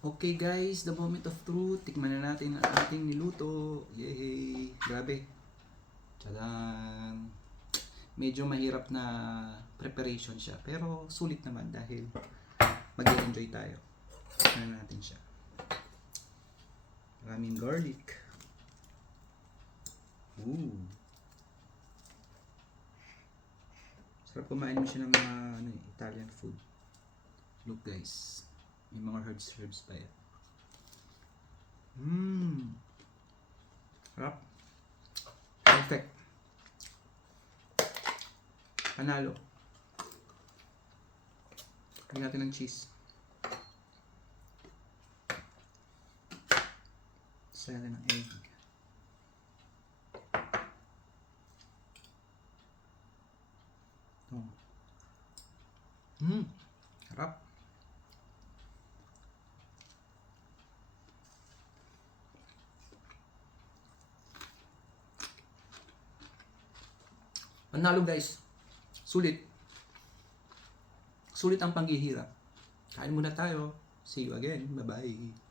Okay guys, the moment of truth. Tikman na natin ang ating niluto. Yay! Grabe. Tadaan! Medyo mahirap na preparation siya. Pero sulit naman dahil mag-enjoy tayo. Tikman natin siya. Maraming garlic. Ooh! Sarap kumain mo siya ng mga Italian food. Look guys. May mga herbs pa yan. Sarap. Perfect. Panalo. Lagyan natin ng cheese. Isa natin ng egg. Oh. Sarap. Panalo guys. Sulit. Sulit ang panghihirap. Kain muna tayo. See you again. Bye-bye.